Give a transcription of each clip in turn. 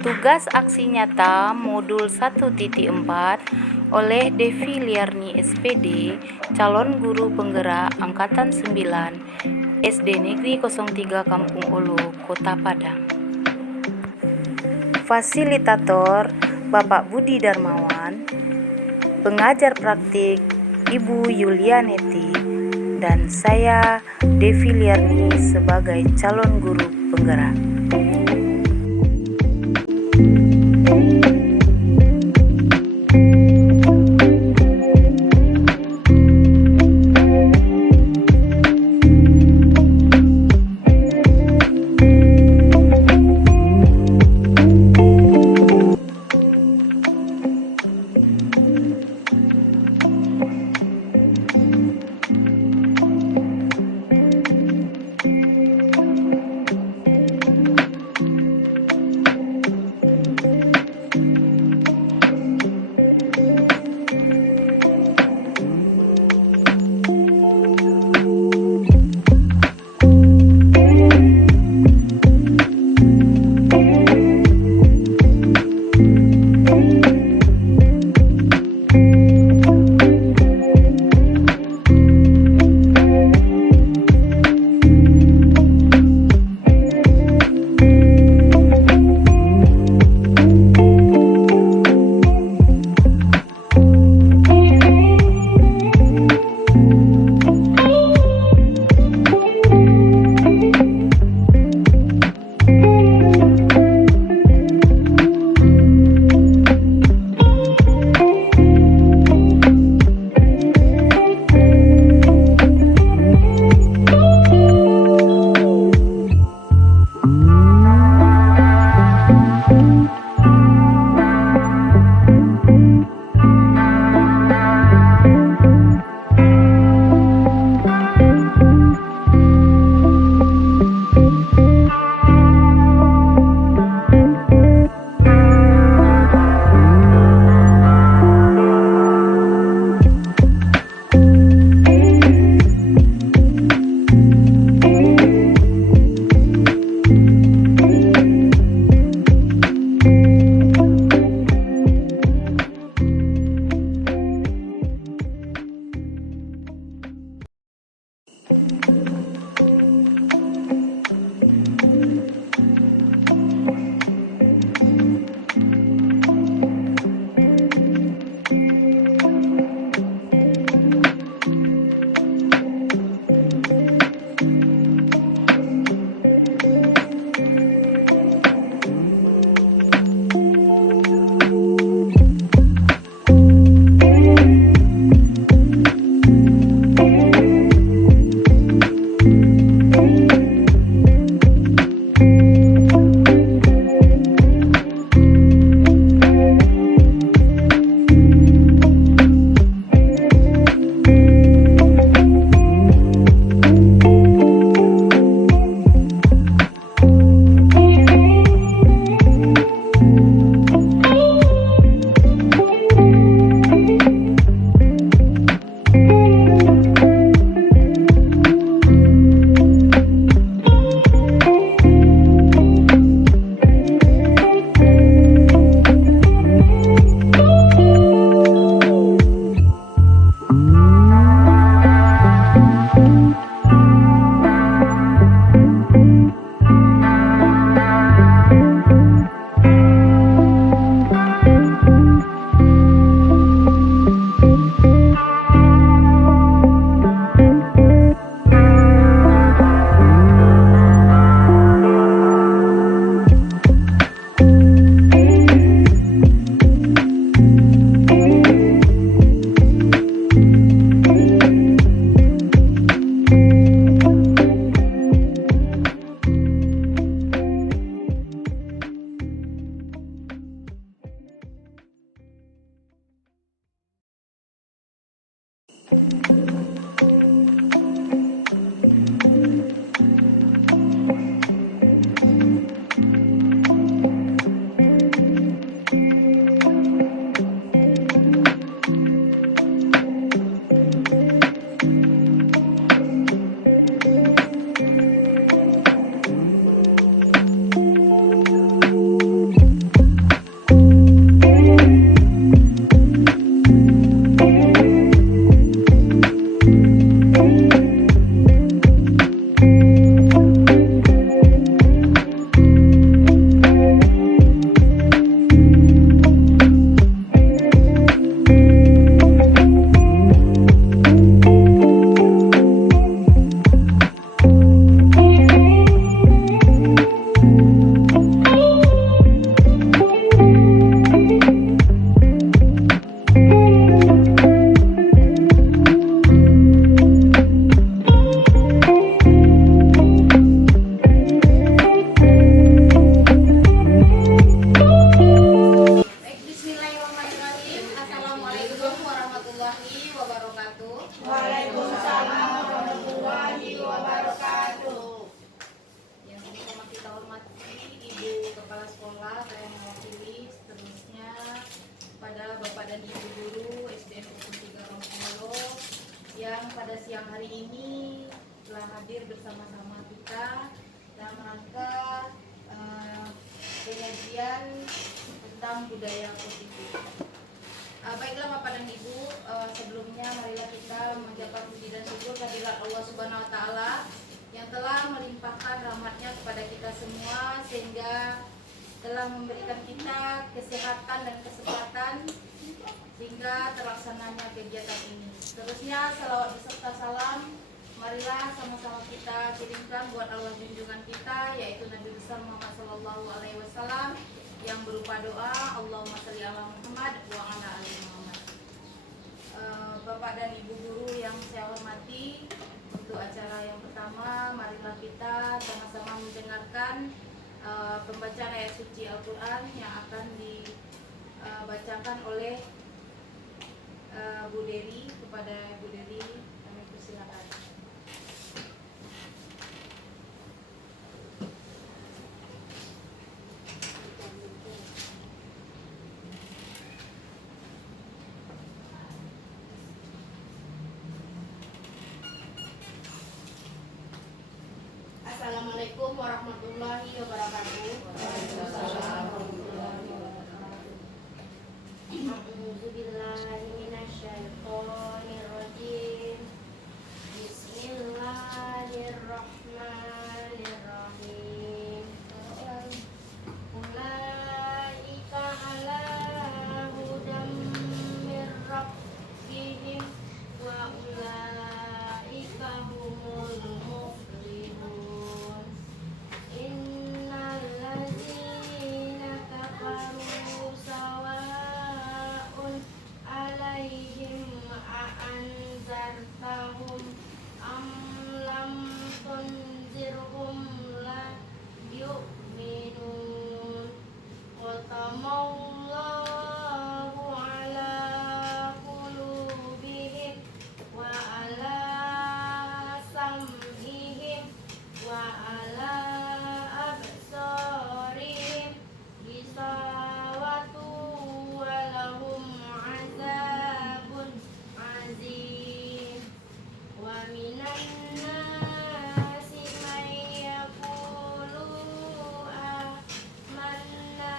Tugas aksi nyata Modul 1.4 oleh Devi Liarni SPD, calon guru penggerak Angkatan 9, SD Negeri 03 Kampung Ulu, Kota Padang. Fasilitator Bapak Budi Darmawan, pengajar praktik Ibu Yulianeti, dan saya Devi Liarni sebagai calon guru penggerak. Ta'ala, saya mewakili seterusnya pada Bapak dan Ibu Guru SDN 03 Kampung yang pada siang hari ini telah hadir bersama-sama kita dalam rangka penyajian tentang budaya positif. Baiklah Bapak dan Ibu, sebelumnya marilah kita mengucapkan puji dan syukur kehadirat Allah Subhanahu Wa Taala yang telah melimpahkan rahmatnya kepada kita semua sehingga telah memberikan kita kesehatan dan kesempatan sehingga terlaksananya kegiatan ini. Seterusnya salawat beserta salam marilah sama-sama kita kirimkan buat Allah junjungan kita yaitu Nabi besar Muhammad SAW yang berupa doa Allahumma sholli ala Muhammad wa ala ali Muhammad. Bapak dan Ibu guru yang saya hormati, untuk acara yang pertama marilah kita sama-sama mendengarkan pembacaan ayat suci Al-Quran yang akan dibacakan oleh Bu Dery. Kepada Bu Dery kami persilakan. Assalamualaikum warahmatullahi wabarakatuh. A'udzubillahi minasyaitonirrajim. Bismillahirrahmanirrahim. Ulaika ala hudam mir rabbihim wa ulaika humul muflihun. Innal ladzina kafaru sawa'un alaihim a'anzartahum am lam tunzirhum la yu'minun. Khatamallahu ala qulubihim wa ala sam'ihim wa ala absarihim gisawatu wa lahum azabun azim. Wa minan nasi man yaqulu amanna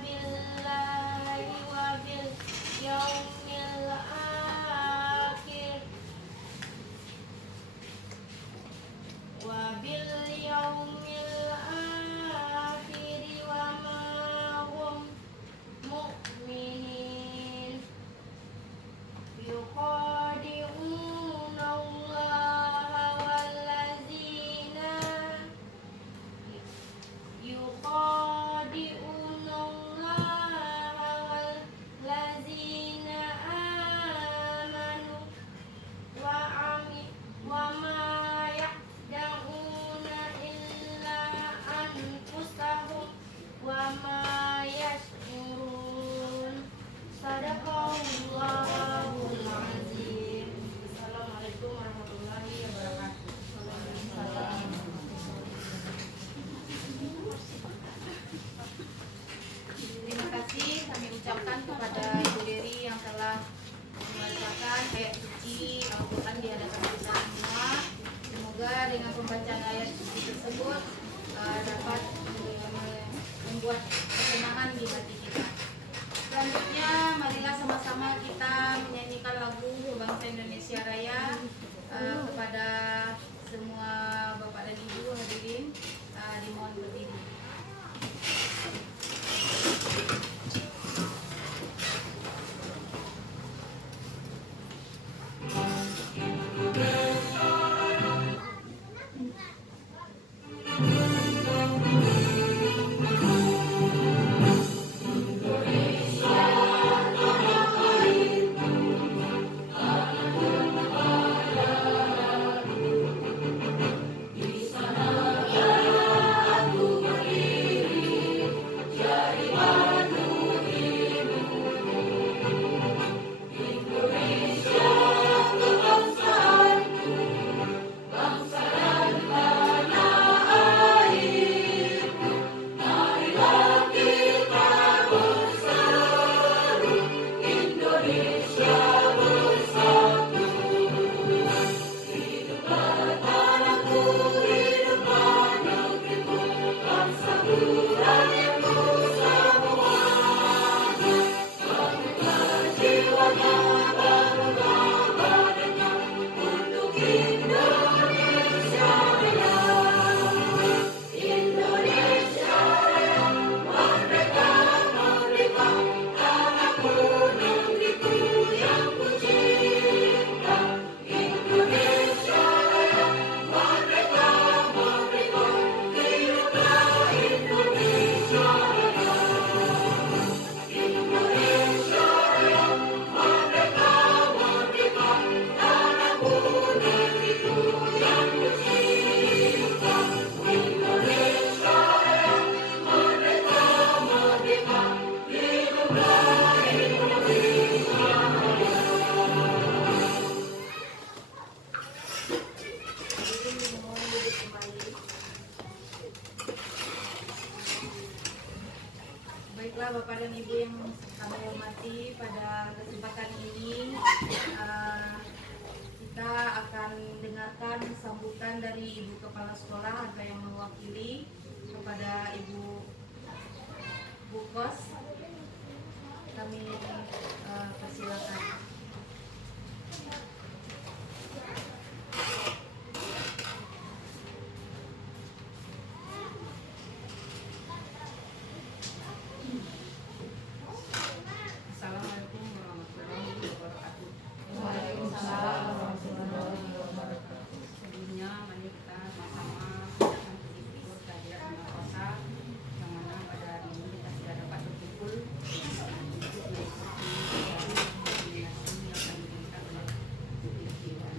billahi wa bil yaumil akhir wa ma hum mu'minin. Yukhadi'una Allaha wallazina amanu wa ma yaqda'una illa anfusahum wa ma yash'urun. Sadaqallahul azim. Assalamualaikum warahmatullahi wabarakatuh. Terima kasih kami ucapkan kepada Bu Dery yang telah membacakan ayat suci Al-Quran di hadapan kita semua. Semoga dengan pembacaan ayat suci tersebut dapat membuat kesenangan di hati kita. Selanjutnya marilah sama-sama kita menyanyikan lagu Bangsa Indonesia Raya kepada semua Bapak dan Ibu hadirin, dimohon berdiri. Di sana ya aku Baiklah Bapak dan Ibu yang kami hormati, pada kesempatan ini kita akan dengarkan sambutan dari Ibu Kepala Sekolah atau yang mewakili kepada Ibu Bukos. Kami persilakan. Assalamualaikum warahmatullahi wabarakatuh. Waalaikumsalam warahmatullahi wabarakatuh. Sebelumnya mari kita sama-sama mengucapkan puji syukur kehadirat Yang Maha Kuasa, yang mana pada hari ini kita sudah dapat berkumpul untuk mengikuti koordinasi yang akan diberikan oleh Dewan.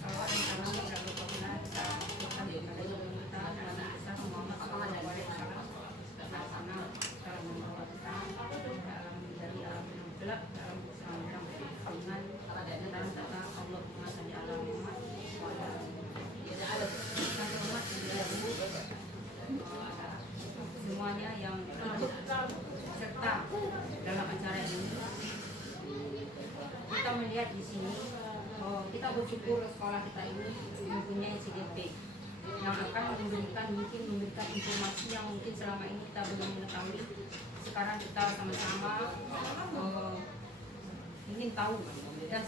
Salawat dan salam kepada Rasulullah kita aturkan kepada Nabi kita Nabi besar Muhammad sallallahu alaihi wasallam, laksana dalam membawa kita dari alam yang gelap ke alam keselamatan dengan dalam kata Allahumma shalli ala Muhammad wa ala yang terhormat semuanya yang ikut serta dalam acara ini. Kita melihat di sini, kita bersyukur sekolah kita ini mempunyai CDP yang akan memberikan informasi yang mungkin selama ini kita belum mengetahui. Sekarang kita sama-sama ingin tahu dan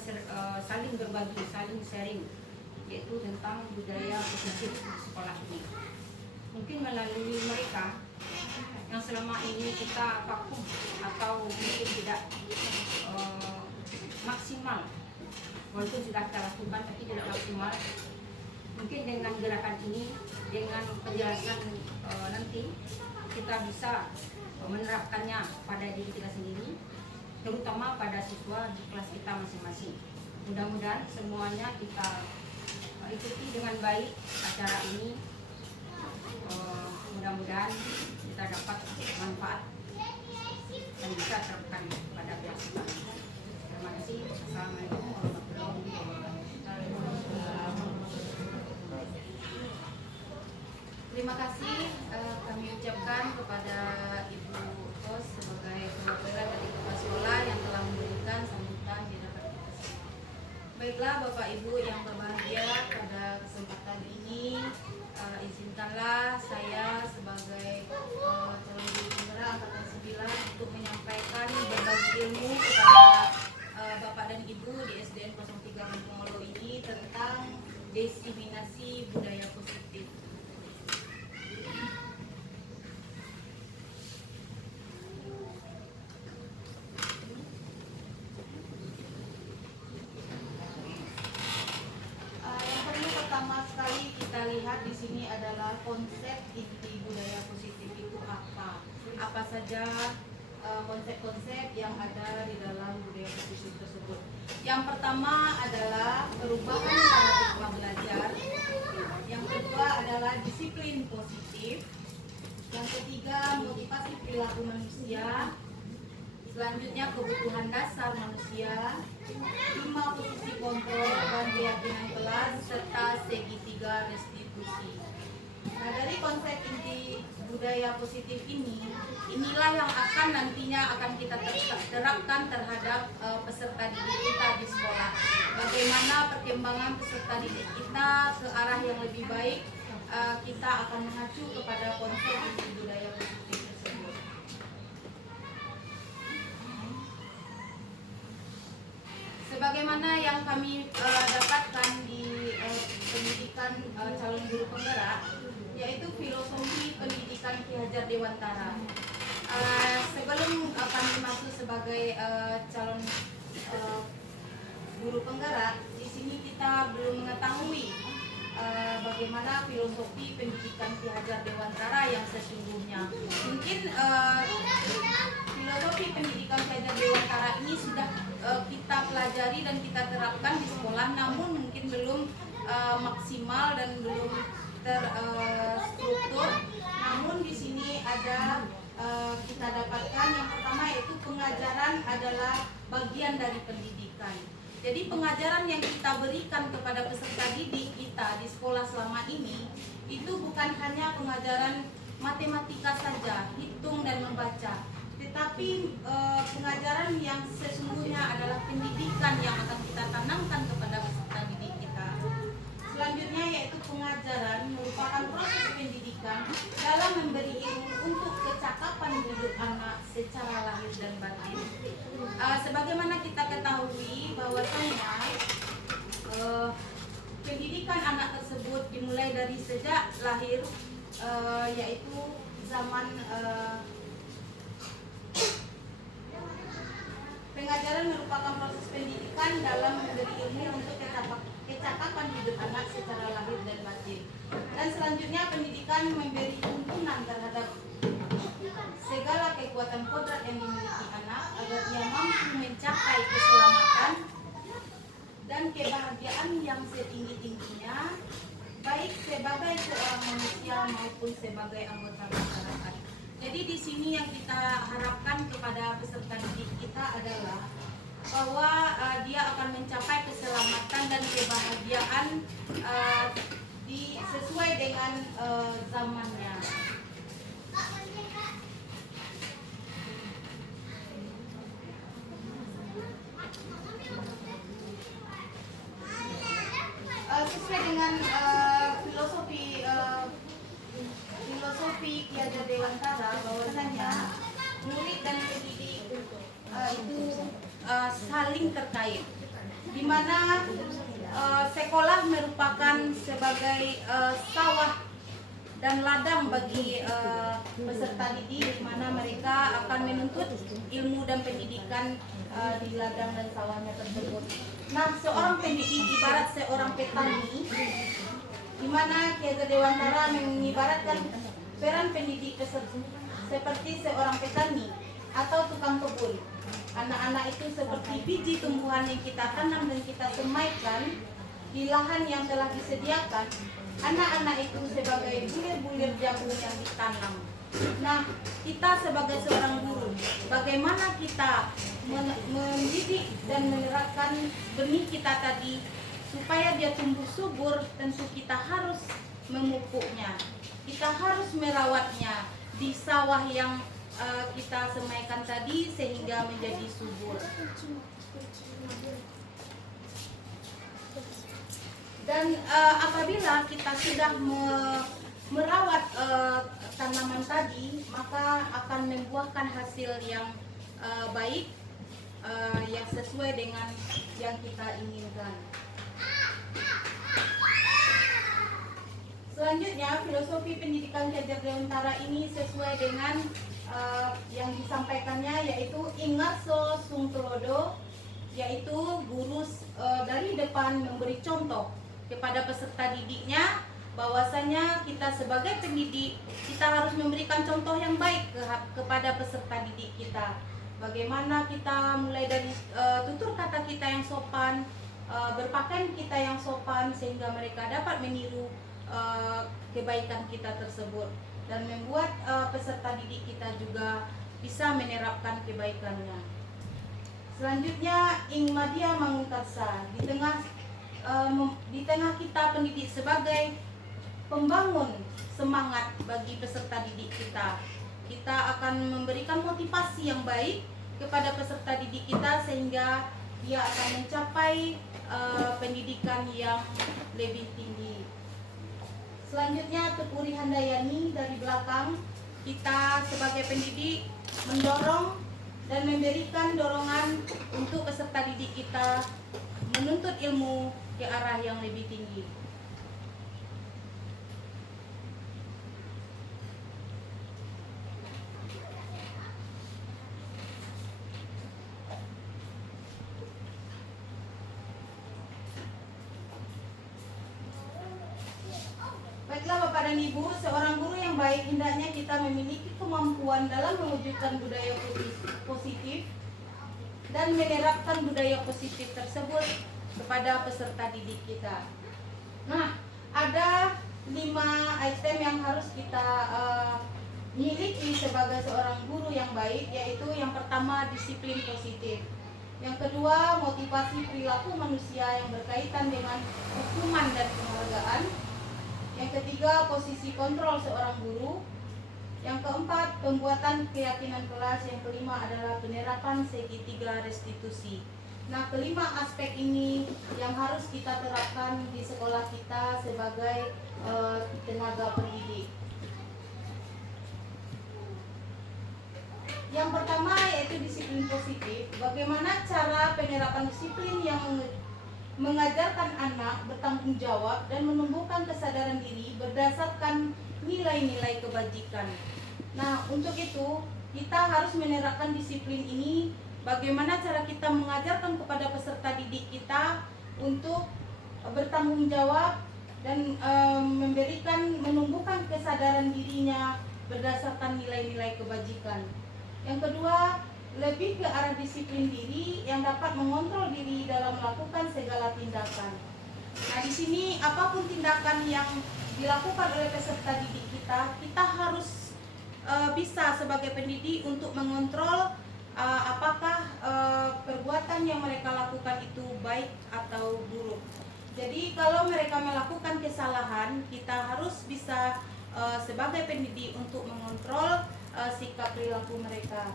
saling berbagi, saling sharing, yaitu tentang budaya positif di sekolah ini. Mungkin melalui mereka yang selama ini kita vakum atau mungkin tidak maksimal, walaupun sudah kita lakukan tapi tidak maksimal. Mungkin dengan gerakan ini, dengan penjelasan nanti kita bisa menerapkannya pada diri kita sendiri, terutama pada siswa di kelas kita masing-masing. Mudah-mudahan semuanya kita ikuti dengan baik acara ini. Mudah-mudahan kita dapat manfaat dan bisa terapkan pada pihak kita. Terima kasih. Assalamualaikum warahmatullahi wabarakatuh. Terima kasih kami ucapkan kepada Ibu Kos sebagai perwakilan dari Kepala Sekolah yang telah memberikan sambutan di hadapan kita semua. Baiklah Bapak Ibu yang berbahagia, pada kesempatan ini izinkanlah saya sebagai calon guru penggerak angkatan 9 untuk menyampaikan berbagi ilmu kepada Bapak dan Ibu di SDN 03 Kampung Olo ini tentang diseminasi budaya positif. Lihat di sini adalah konsep inti budaya positif itu apa saja konsep-konsep yang ada di dalam budaya positif tersebut. Yang pertama adalah perubahan paradigma belajar, yang kedua adalah disiplin positif, yang ketiga motivasi perilaku manusia, selanjutnya kebutuhan dasar manusia, 5 posisi kontrol dan keyakinan kelas, serta segitiga restitusi. Nah, dari konsep inti budaya positif inilah yang akan nantinya akan kita terapkan terhadap peserta didik kita di sekolah. Bagaimana perkembangan peserta didik kita ke arah yang lebih baik, kita akan mengacu kepada konsep inti budaya positif tersebut. Sebagaimana yang kami dapatkan di pendidikan calon guru penggerak, yaitu filosofi pendidikan Ki Hajar Dewantara. Sebelum kami masuk sebagai calon guru penggerak, di sini kita belum mengetahui bagaimana filosofi pendidikan Ki Hajar Dewantara yang sesungguhnya. Mungkin filosofi pendidikan Ki Hajar Dewantara ini sudah kita pelajari dan kita terapkan di sekolah, namun mungkin belum maksimal dan belum terstruktur. Namun di sini ada kita dapatkan yang pertama, yaitu pengajaran adalah bagian dari pendidikan. Jadi pengajaran yang kita berikan kepada peserta didik kita di sekolah selama ini itu bukan hanya pengajaran matematika saja, hitung membaca. Tetapi pengajaran yang sesungguhnya adalah pendidikan yang akan kita tanamkan kepada peserta didik kita. Selanjutnya yaitu pengajaran merupakan proses pendidikan dalam memberi ilmu untuk kecakapan hidup anak secara lahir dan batin. Sebagaimana kita ketahui bahwasanya pendidikan anak tersebut dimulai dari sejak lahir, yaitu zaman pengajaran merupakan proses pendidikan dalam memberi ilmu untuk kecakapan hidup anak secara lahir dan batin. Dan selanjutnya pendidikan memberi tuntunan terhadap segala kekuatan kodrat yang dimiliki anak agar ia mampu mencapai keselamatan dan kebahagiaan yang setinggi-tingginya, baik sebagai seorang manusia maupun sebagai anggota masyarakat. Jadi di sini yang kita harapkan kepada peserta didik kita adalah bahwa dia akan mencapai keselamatan dan kebahagiaan sesuai dengan zamannya. Sesuai dengan filosofi Ki Hajar Dewantara, bahwasanya murid dan pendidik itu saling terkait, di mana sekolah merupakan sebagai sawah dan ladang bagi peserta didik, di mana mereka akan menuntut ilmu dan pendidikan di ladang dan sawahnya tersebut. Nah, seorang pendidik ibarat seorang petani, di mana Ki Hajar Dewantara mengibaratkan peran pendidik seperti seorang petani atau tukang kebun. Anak-anak itu seperti biji tumbuhan yang kita tanam dan kita semaikan di lahan yang telah disediakan. Anak-anak itu sebagai bulir-bulir jagung yang ditanam. Nah, kita sebagai seorang guru, bagaimana kita mendidik dan menerapkan benih kita tadi supaya dia tumbuh subur? Tentu kita harus memupuknya, kita harus merawatnya di sawah yang kita semaikan tadi sehingga menjadi subur. Dan apabila kita sudah merawat tanaman tadi, maka akan membuahkan hasil yang baik, yang sesuai dengan yang kita inginkan. Selanjutnya, filosofi pendidikan Ki Hajar Dewantara ini sesuai dengan yang disampaikannya, yaitu ingarso sung tulodo, yaitu guru dari depan memberi contoh kepada peserta didiknya, bahwasanya kita sebagai pendidik kita harus memberikan contoh yang baik kepada peserta didik kita. Bagaimana kita mulai dari tutur kata kita yang sopan, berpakaian kita yang sopan, sehingga mereka dapat meniru kebaikan kita tersebut dan membuat peserta didik kita juga bisa menerapkan kebaikannya. Selanjutnya, ing madya mangunkarsa, di tengah kita pendidik sebagai pembangun semangat bagi peserta didik kita, kita akan memberikan motivasi yang baik kepada peserta didik kita sehingga dia akan mencapai pendidikan yang lebih tinggi. Selanjutnya, Tepuri Handayani dari belakang, kita sebagai pendidik mendorong dan memberikan dorongan untuk peserta didik kita menuntut ilmu ke arah yang lebih tinggi. Baiklah Bapak dan Ibu, seorang guru yang baik hendaknya kita memiliki kemampuan dalam mewujudkan budaya positif dan menerapkan budaya positif tersebut kepada peserta didik kita. Nah, ada 5 item yang harus kita miliki sebagai seorang guru yang baik, yaitu yang pertama disiplin positif. Yang kedua, motivasi perilaku manusia yang berkaitan dengan hukuman dan penghargaan. Yang ketiga, posisi kontrol seorang guru. Yang keempat, pembuatan keyakinan kelas. Yang kelima adalah penerapan segitiga restitusi. Nah, kelima aspek ini yang harus kita terapkan di sekolah kita sebagai tenaga pendidik. Yang pertama yaitu disiplin positif. Bagaimana cara penerapan disiplin yang mengajarkan anak bertanggung jawab dan menumbuhkan kesadaran diri berdasarkan nilai-nilai kebajikan. Nah, untuk itu kita harus menerapkan disiplin ini. Bagaimana cara kita mengajarkan kepada peserta didik kita untuk bertanggung jawab dan menumbuhkan kesadaran dirinya berdasarkan nilai-nilai kebajikan. Yang kedua, lebih ke arah disiplin diri yang dapat mengontrol diri dalam melakukan segala tindakan. Nah, di sini apapun tindakan yang dilakukan oleh peserta didik kita, kita harus bisa sebagai pendidik untuk mengontrol apakah perbuatan yang mereka lakukan itu baik atau buruk. Jadi kalau mereka melakukan kesalahan, kita harus bisa sebagai pendidik untuk mengontrol sikap perilaku mereka.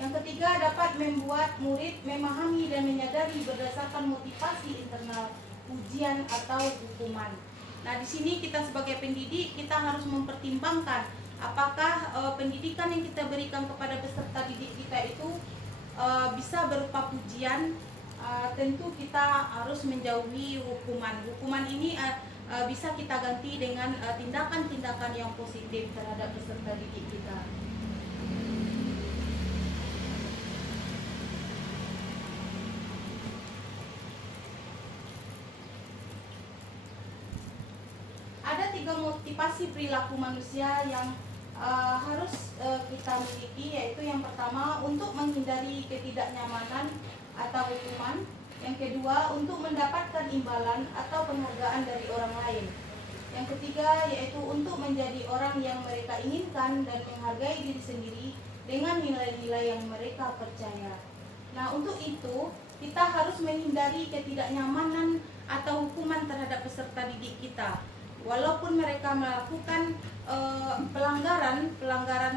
Yang ketiga, dapat membuat murid memahami dan menyadari berdasarkan motivasi internal ujian atau hukuman. Nah, di sini kita sebagai pendidik kita harus mempertimbangkan apakah pendidikan yang kita berikan kepada peserta didik kita itu bisa berupa pujian. Tentu kita harus menjauhi hukuman. Hukuman ini bisa kita ganti dengan tindakan-tindakan yang positif terhadap peserta didik kita. Ada 3 motivasi perilaku manusia yang harus kita miliki, yaitu yang pertama untuk menghindari ketidaknyamanan atau hukuman, yang kedua untuk mendapatkan imbalan atau penghargaan dari orang lain, yang ketiga yaitu untuk menjadi orang yang mereka inginkan dan menghargai diri sendiri dengan nilai-nilai yang mereka percaya. Nah, untuk itu kita harus menghindari ketidaknyamanan atau hukuman terhadap peserta didik kita. Walaupun mereka melakukan pelanggaran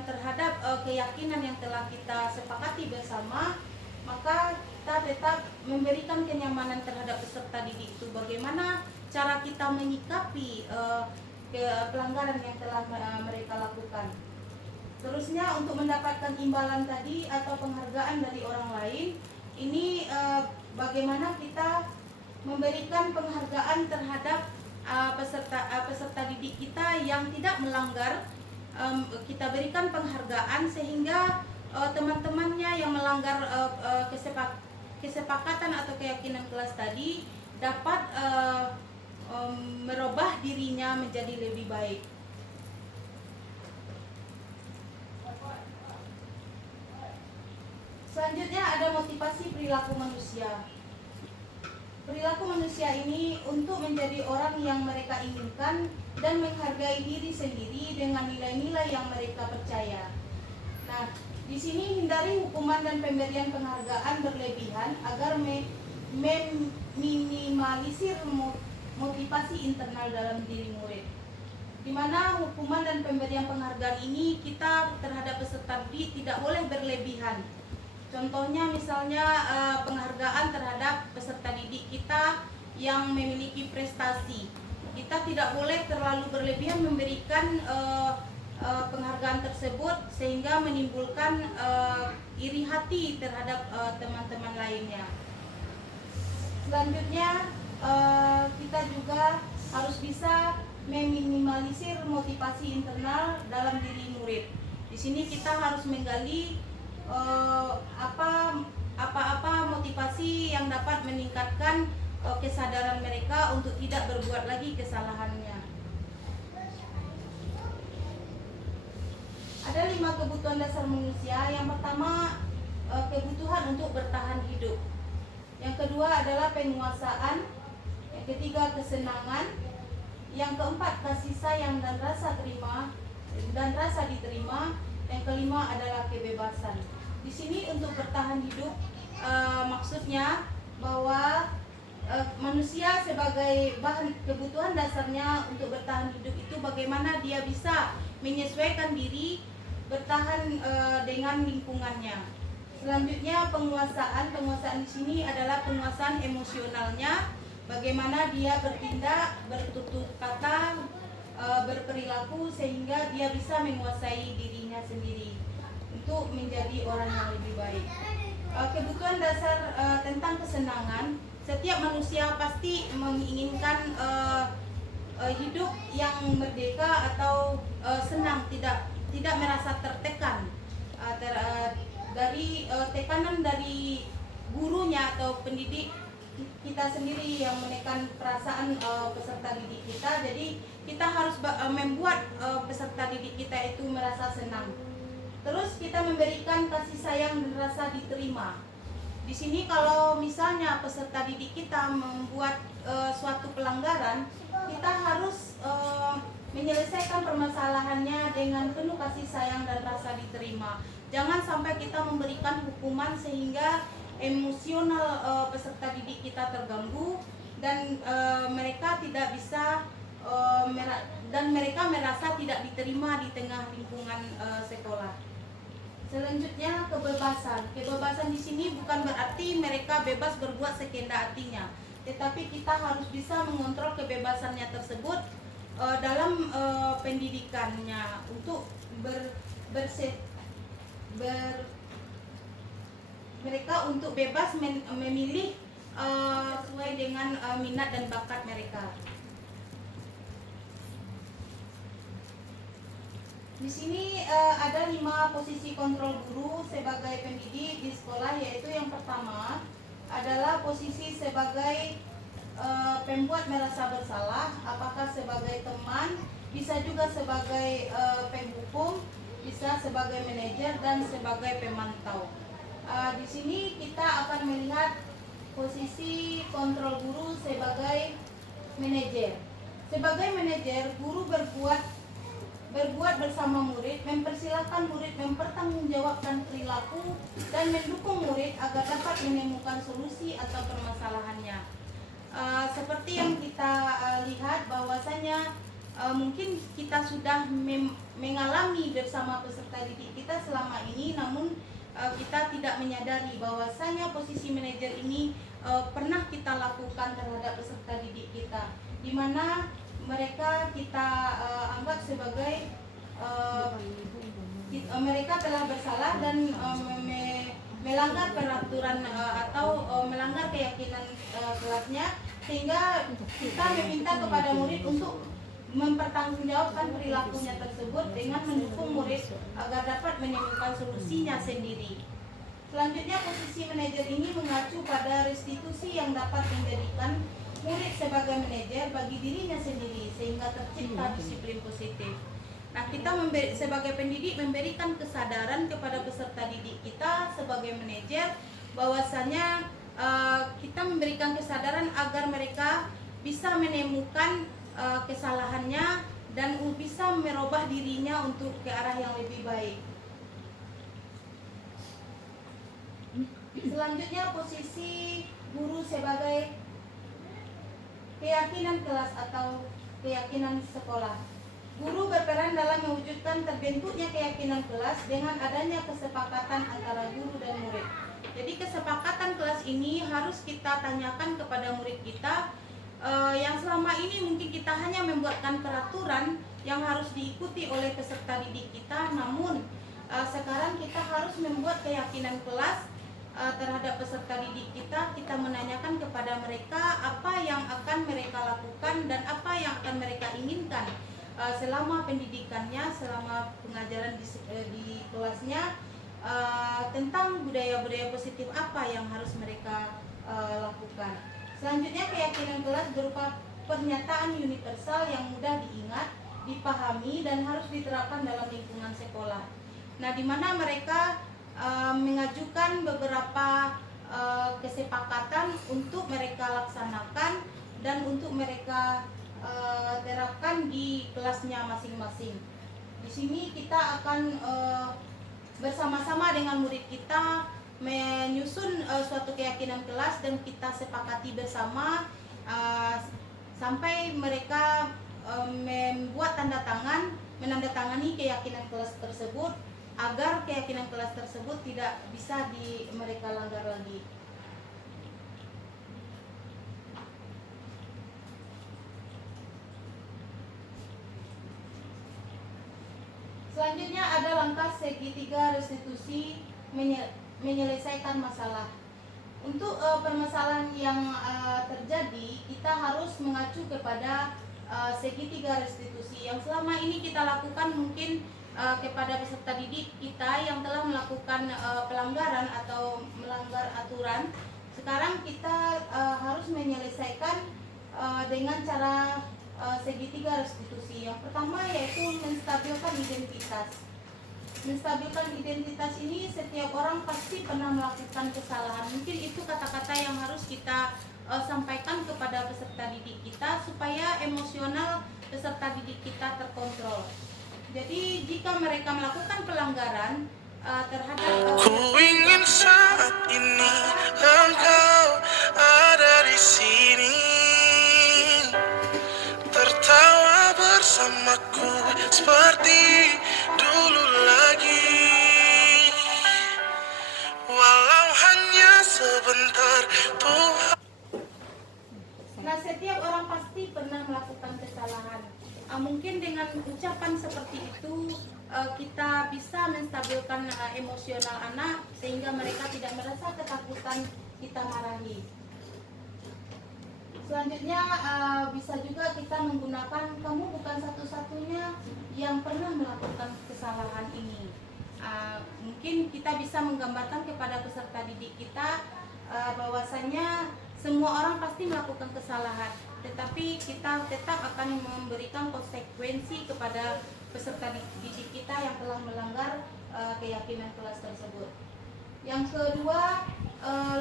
terhadap keyakinan yang telah kita sepakati bersama, maka kita tetap memberikan kenyamanan terhadap peserta didik itu. Bagaimana cara kita menyikapi pelanggaran yang telah mereka lakukan. Terusnya, untuk mendapatkan imbalan tadi atau penghargaan dari orang lain, ini bagaimana kita memberikan penghargaan terhadap peserta didik kita yang tidak melanggar. Kita berikan penghargaan sehingga teman-temannya yang melanggar kesepakatan atau keyakinan kelas tadi dapat merubah dirinya menjadi lebih baik. Selanjutnya ada motivasi perilaku manusia. Perilaku manusia ini untuk menjadi orang yang mereka inginkan dan menghargai diri sendiri dengan nilai-nilai yang mereka percaya. Nah, di sini hindari hukuman dan pemberian penghargaan berlebihan agar meminimalisir motivasi internal dalam diri murid. Di mana hukuman dan pemberian penghargaan ini kita terhadap peserta didik tidak boleh berlebihan. Contohnya misalnya penghargaan terhadap peserta didik kita yang memiliki prestasi. Kita tidak boleh terlalu berlebihan memberikan penghargaan tersebut sehingga menimbulkan iri hati terhadap teman-teman lainnya. Selanjutnya kita juga harus bisa meminimalisir motivasi internal dalam diri murid. Di sini kita harus menggali apa-apa motivasi yang dapat meningkatkan kesadaran mereka untuk tidak berbuat lagi kesalahannya. Ada 5 kebutuhan dasar manusia. Yang pertama, kebutuhan untuk bertahan hidup. Yang kedua adalah penguasaan. Yang ketiga, kesenangan. Yang keempat, kasih sayang dan rasa diterima. Yang kelima adalah kebebasan. Di sini untuk bertahan hidup maksudnya bahwa manusia sebagai bahan kebutuhan dasarnya untuk bertahan hidup itu bagaimana dia bisa menyesuaikan diri bertahan dengan lingkungannya. Selanjutnya penguasaan di sini adalah penguasaan emosionalnya, bagaimana dia bertindak, bertutur kata, berperilaku sehingga dia bisa menguasai dirinya sendiri untuk menjadi orang yang lebih baik. Kebutuhan dasar tentang kesenangan, setiap manusia pasti menginginkan hidup yang merdeka atau senang, tidak merasa tertekan dari tekanan dari gurunya atau pendidik kita sendiri yang menekan perasaan peserta didik kita. Jadi kita harus membuat peserta didik kita itu merasa senang. Terus kita memberikan kasih sayang dan rasa diterima. Di sini kalau misalnya peserta didik kita membuat suatu pelanggaran, kita harus menyelesaikan permasalahannya dengan penuh kasih sayang dan rasa diterima. Jangan sampai kita memberikan hukuman sehingga emosional peserta didik kita terganggu dan mereka tidak bisa dan mereka merasa tidak diterima di tengah lingkungan sekolah. Selanjutnya kebebasan. Kebebasan di sini bukan berarti mereka bebas berbuat sekehendak hatinya, tetapi kita harus bisa mengontrol kebebasannya tersebut dalam pendidikannya untuk mereka untuk bebas memilih sesuai dengan minat dan bakat mereka. Di sini ada 5 posisi kontrol guru sebagai pendidik di sekolah, yaitu yang pertama adalah posisi sebagai pembuat merasa bersalah, apakah sebagai teman, bisa juga sebagai penghukum, bisa sebagai manajer dan sebagai pemantau. Di sini kita akan melihat posisi kontrol guru sebagai manajer. Sebagai manajer, guru berbuat bersama murid, mempersilahkan murid mempertanggungjawabkan perilaku dan mendukung murid agar dapat menemukan solusi atau permasalahannya. Seperti yang kita lihat bahwasanya mungkin kita sudah mengalami bersama peserta didik kita selama ini, namun kita tidak menyadari bahwasanya posisi manajer ini pernah kita lakukan terhadap peserta didik kita, di mana mereka kita anggap sebagai mereka telah bersalah dan melanggar peraturan atau melanggar keyakinan kelasnya, sehingga kita meminta kepada murid untuk mempertanggungjawabkan perilakunya tersebut dengan mendukung murid agar dapat menemukan solusinya sendiri. Selanjutnya posisi manajer ini mengacu pada restitusi yang dapat menjadikan murid sebagai manajer bagi dirinya sendiri sehingga tercipta disiplin positif. Nah, kita sebagai pendidik memberikan kesadaran kepada peserta didik kita sebagai manajer bahwasanya kita memberikan kesadaran agar mereka bisa menemukan kesalahannya dan bisa merubah dirinya untuk ke arah yang lebih baik. Selanjutnya posisi guru sebagai keyakinan kelas atau keyakinan sekolah. Guru berperan dalam mewujudkan terbentuknya keyakinan kelas dengan adanya kesepakatan antara guru dan murid. Jadi kesepakatan kelas ini harus kita tanyakan kepada murid kita yang selama ini mungkin kita hanya membuatkan peraturan yang harus diikuti oleh peserta didik kita, namun sekarang kita harus membuat keyakinan kelas terhadap peserta didik kita. Kita menanyakan kepada mereka apa yang akan mereka lakukan dan apa yang akan mereka inginkan selama pendidikannya, selama pengajaran di kelasnya, tentang budaya-budaya positif apa yang harus mereka lakukan. Selanjutnya keyakinan kelas berupa pernyataan universal yang mudah diingat, dipahami dan harus diterapkan dalam lingkungan sekolah. Nah, di mana mereka mengajukan beberapa kesepakatan untuk mereka laksanakan dan untuk mereka terapkan di kelasnya masing-masing. Di sini kita akan bersama-sama dengan murid kita menyusun suatu keyakinan kelas dan kita sepakati bersama sampai mereka membuat tanda tangan, menandatangani keyakinan kelas tersebut agar keyakinan kelas tersebut tidak bisa mereka langgar lagi. Selanjutnya ada langkah segitiga restitusi menyelesaikan masalah. Untuk permasalahan yang terjadi, kita harus mengacu kepada segitiga restitusi yang selama ini kita lakukan mungkin kepada peserta didik kita yang telah melakukan pelanggaran atau melanggar aturan. Sekarang kita harus menyelesaikan dengan cara segitiga restitusi. Yang pertama yaitu menstabilkan identitas. Menstabilkan identitas ini setiap orang pasti pernah melakukan kesalahan. Mungkin itu kata-kata yang harus kita sampaikan kepada peserta didik kita supaya emosional peserta didik kita terkontrol. Jadi jika mereka melakukan pelanggaran terhadap Ku ingin saat ini engkau ada di sini, tertawa bersamaku seperti dulu lagi, walau hanya sebentar Tuhan. Nah, setiap orang pasti pernah melakukan kesalahan. Mungkin dengan ucapan seperti itu kita bisa menstabilkan emosional anak sehingga mereka tidak merasa ketakutan kita marahi. Selanjutnya bisa juga kita menggunakan kamu bukan satu-satunya yang pernah melakukan kesalahan ini. Mungkin kita bisa menggambarkan kepada peserta didik kita bahwasanya semua orang pasti melakukan kesalahan, tetapi kita tetap akan memberikan konsekuensi kepada peserta didik kita yang telah melanggar keyakinan kelas tersebut. Yang kedua,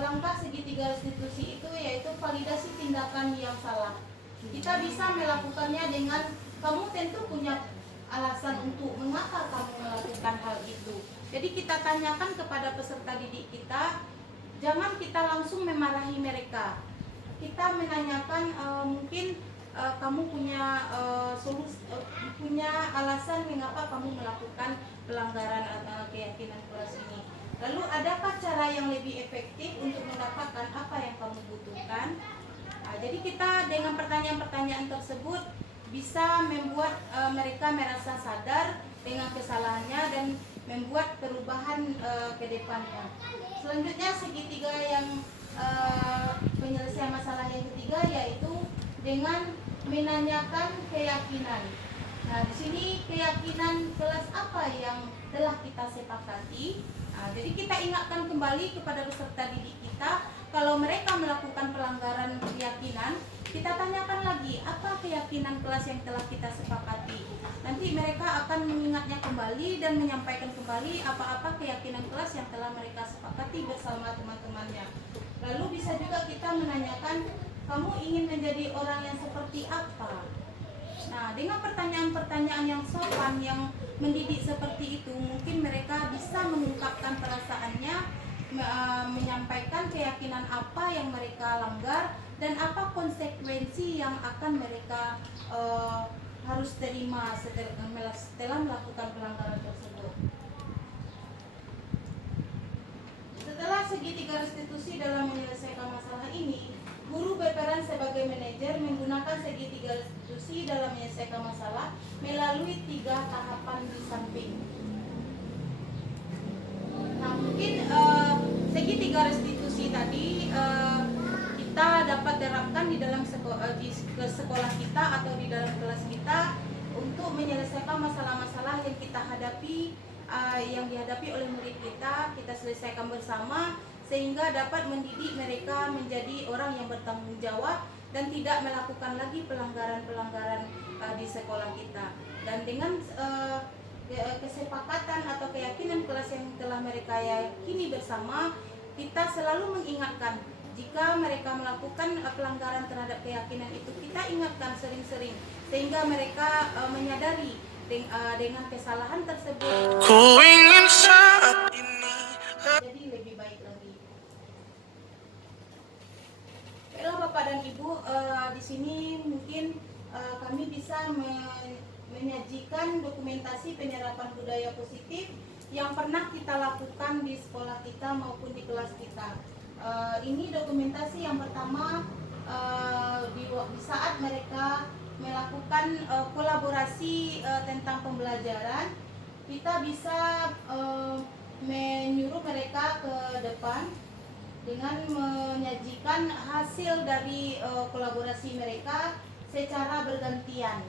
langkah segitiga restitusi itu yaitu validasi tindakan yang salah. Kita bisa melakukannya dengan kamu tentu punya alasan untuk mengapa kamu melakukan hal itu. Jadi kita tanyakan kepada peserta didik kita, jangan kita langsung memarahi mereka. Kita menanyakan mungkin kamu punya punya alasan mengapa kamu melakukan pelanggaran keyakinan kelas ini. Lalu adakah cara yang lebih efektif untuk mendapatkan apa yang kamu butuhkan? Jadi kita dengan pertanyaan-pertanyaan tersebut bisa membuat mereka merasa sadar dengan kesalahannya dan membuat perubahan ke depannya. Selanjutnya segitiga yang penyelesaian masalah yang ketiga yaitu dengan menanyakan keyakinan. Nah, di sini keyakinan kelas apa yang telah kita sepakati. Jadi kita ingatkan kembali kepada peserta didik kita, kalau mereka melakukan pelanggaran keyakinan, kita tanyakan lagi apa keyakinan kelas yang telah kita sepakati. Nanti mereka akan mengingatnya kembali dan menyampaikan kembali apa-apa keyakinan kelas yang telah mereka sepakati bersama teman-temannya. Lalu bisa juga kita menanyakan, kamu ingin menjadi orang yang seperti apa? Nah, dengan pertanyaan-pertanyaan yang sopan, yang mendidik seperti itu, mungkin mereka bisa mengungkapkan perasaannya, menyampaikan keyakinan apa yang mereka langgar dan apa konsekuensi yang akan mereka harus terima setelah melakukan pelanggaran tersebut. Setelah segitiga restitusi dalam menyelesaikan masalah ini, guru berperan sebagai manajer menggunakan segitiga restitusi dalam menyelesaikan masalah melalui 3 tahapan di samping. Nah, mungkin segitiga restitusi tadi kita dapat terapkan di dalam sekolah kita atau di dalam kelas kita untuk menyelesaikan masalah-masalah yang kita hadapi, yang dihadapi oleh murid kita selesaikan bersama sehingga dapat mendidik mereka menjadi orang yang bertanggung jawab dan tidak melakukan lagi pelanggaran-pelanggaran di sekolah kita. Dan dengan kesepakatan atau keyakinan kelas yang telah mereka yakini bersama, kita selalu mengingatkan jika mereka melakukan pelanggaran terhadap keyakinan itu, kita ingatkan sering-sering sehingga mereka menyadari dengan kesalahan tersebut. Ku ingin saat ini. Jadi lebih baik lagi. Baiklah Bapak dan Ibu, di sini mungkin kami bisa menyajikan dokumentasi penyerapan budaya positif yang pernah kita lakukan di sekolah kita maupun di kelas kita. Ini dokumentasi yang pertama di saat mereka melakukan kolaborasi tentang pembelajaran, kita bisa menyuruh mereka ke depan dengan menyajikan hasil dari kolaborasi mereka secara bergantian.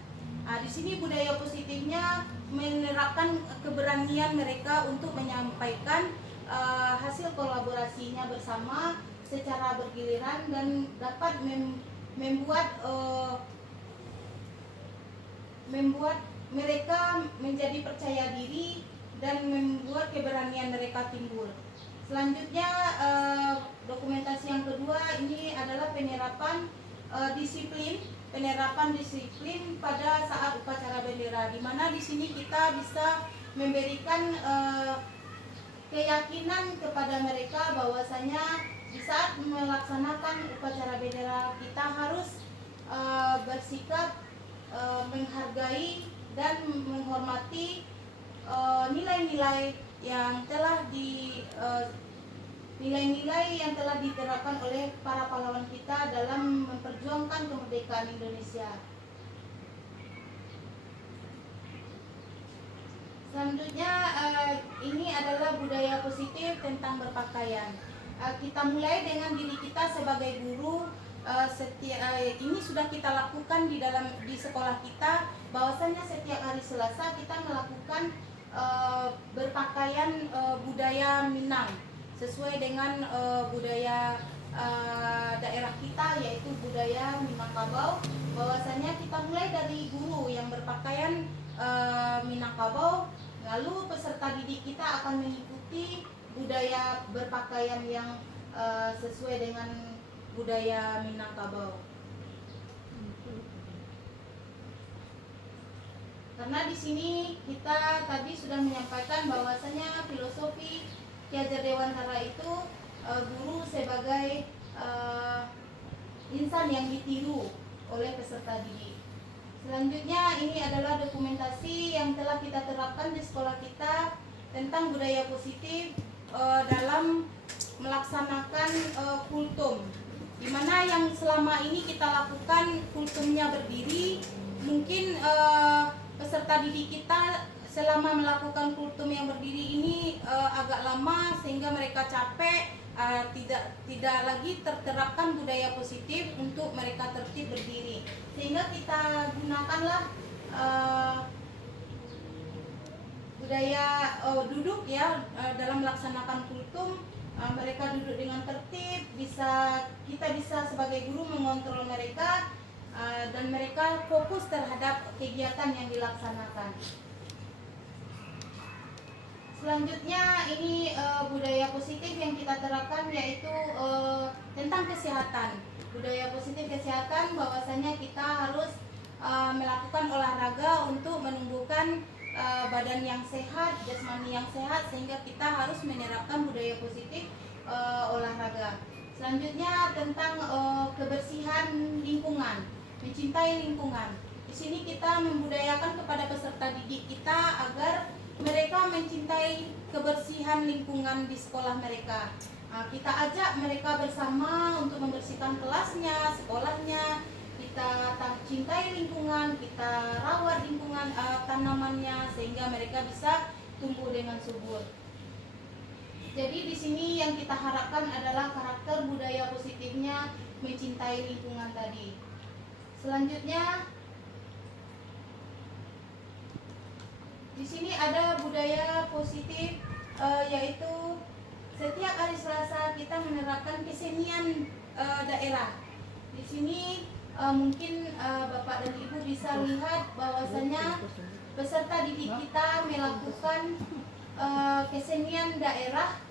Di sini budaya positifnya menerapkan keberanian mereka untuk menyampaikan hasil kolaborasinya bersama secara bergiliran dan dapat membuat mereka menjadi percaya diri dan membuat keberanian mereka timbul. Selanjutnya dokumentasi yang kedua ini adalah penerapan disiplin pada saat upacara bendera, di mana di sini kita bisa memberikan keyakinan kepada mereka bahwasanya di saat melaksanakan upacara bendera kita harus bersikap menghargai dan menghormati nilai-nilai yang telah diterapkan oleh para pahlawan kita dalam memperjuangkan kemerdekaan Indonesia. Selanjutnya ini adalah budaya positif tentang berpakaian. Kita mulai dengan diri kita sebagai guru. Ini sudah kita lakukan di sekolah kita, bahwasanya setiap hari Selasa kita melakukan berpakaian budaya Minang sesuai dengan budaya daerah kita, yaitu budaya Minangkabau. Bahwasanya kita mulai dari guru yang berpakaian Minangkabau, lalu peserta didik kita akan mengikuti budaya berpakaian yang sesuai dengan budaya Minangkabau. Karena di sini kita tadi sudah menyampaikan bahwasanya filosofi Ki Hajar Dewantara itu guru sebagai insan yang ditiru oleh peserta didik. Selanjutnya ini adalah dokumentasi yang telah kita terapkan di sekolah kita tentang budaya positif dalam melaksanakan kultum, di mana yang selama ini kita lakukan kultumnya berdiri. Mungkin peserta didik kita selama melakukan kultum yang berdiri ini agak lama sehingga mereka capek, tidak lagi terterapkan budaya positif untuk mereka tertib berdiri, sehingga kita gunakanlah budaya duduk ya dalam melaksanakan kultum. Mereka duduk dengan tertib, kita bisa sebagai guru mengontrol mereka dan mereka fokus terhadap kegiatan yang dilaksanakan. Selanjutnya ini budaya positif yang kita terapkan, yaitu tentang kesehatan. Budaya positif kesehatan, bahwasanya kita harus melakukan olahraga untuk menumbuhkan badan yang sehat, jasmani yang sehat, sehingga kita harus menerapkan budaya positif olahraga. Selanjutnya tentang kebersihan lingkungan, mencintai lingkungan. Di sini kita membudayakan kepada peserta didik kita agar mereka mencintai kebersihan lingkungan di sekolah mereka. Kita ajak mereka bersama untuk membersihkan kelasnya, sekolahnya. Kita cintai lingkungan, kita rawat lingkungan tanamannya sehingga mereka bisa tumbuh dengan subur. Jadi di sini yang kita harapkan adalah karakter budaya positifnya mencintai lingkungan tadi. Selanjutnya di sini ada budaya positif yaitu setiap hari Selasa kita menerapkan kesenian daerah. Di sini mungkin Bapak dan Ibu bisa lihat bahwasanya peserta didik kita melakukan kesenian daerah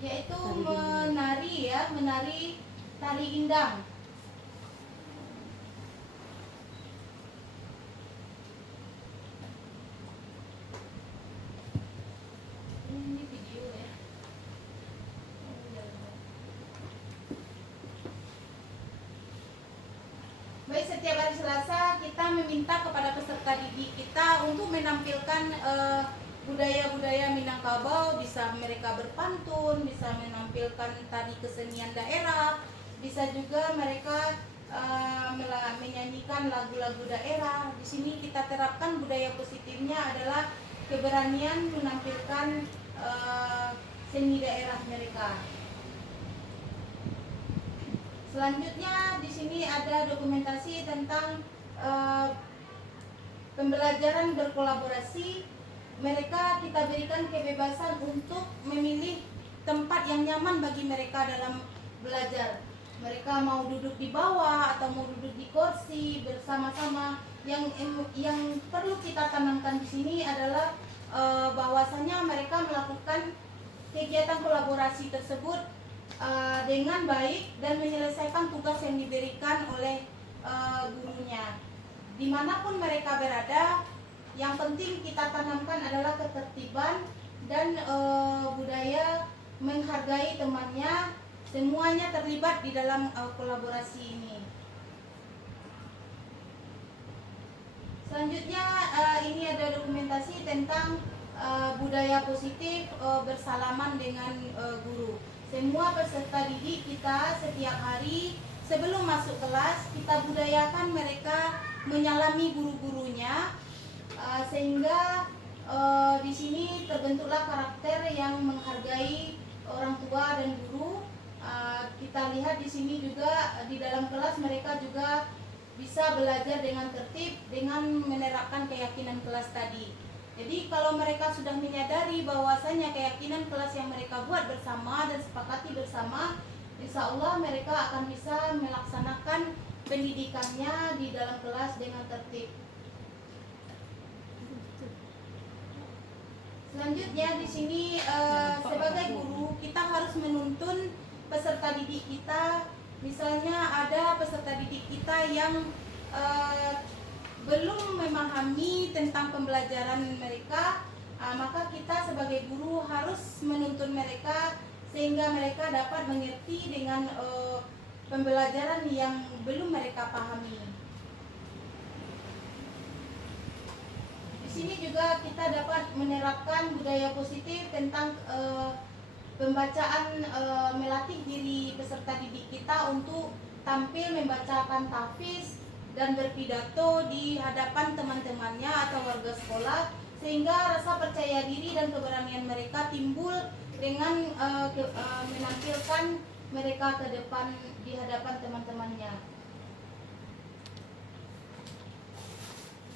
yaitu menari tari indang. Ini video ya. Baik, setiap hari Selasa kita meminta kepada peserta didik kita untuk menampilkan budaya-budaya Minangkabau, bisa mereka berpantun, bisa menampilkan tari kesenian daerah, bisa juga mereka menyanyikan lagu-lagu daerah. Di sini kita terapkan budaya positifnya adalah keberanian menampilkan seni daerah mereka. Selanjutnya di sini ada dokumentasi tentang pembelajaran berkolaborasi. Mereka kita berikan kebebasan untuk memilih tempat yang nyaman bagi mereka dalam belajar. Mereka mau duduk di bawah atau mau duduk di kursi bersama-sama. Yang perlu kita tanamkan di sini adalah bahwasanya mereka melakukan kegiatan kolaborasi tersebut dengan baik dan menyelesaikan tugas yang diberikan oleh gurunya. Dimanapun mereka berada, yang penting kita tanamkan adalah ketertiban dan budaya menghargai temannya. Semuanya terlibat di dalam kolaborasi ini. Selanjutnya ini ada dokumentasi tentang budaya positif bersalaman dengan guru. Semua peserta didik kita setiap hari sebelum masuk kelas kita budayakan mereka menyalami guru-gurunya sehingga di sini terbentuklah karakter yang menghargai orang tua dan guru. Kita lihat di sini juga di dalam kelas mereka juga bisa belajar dengan tertib dengan menerapkan keyakinan kelas tadi. Jadi kalau mereka sudah menyadari bahwasanya keyakinan kelas yang mereka buat bersama dan sepakati bersama, insya Allah mereka akan bisa melaksanakan pendidikannya di dalam kelas dengan tertib. Selanjutnya di sini sebagai guru kita harus menuntun peserta didik kita. Misalnya ada peserta didik kita yang belum memahami tentang pembelajaran mereka, maka kita sebagai guru harus menuntun mereka sehingga mereka dapat mengerti dengan pembelajaran yang belum mereka pahami. Di sini juga kita dapat menerapkan budaya positif tentang pembacaan, melatih diri peserta didik kita untuk tampil membacakan tahfiz dan berpidato di hadapan teman-temannya atau warga sekolah sehingga rasa percaya diri dan keberanian mereka timbul dengan menampilkan mereka ke depan di hadapan teman-temannya.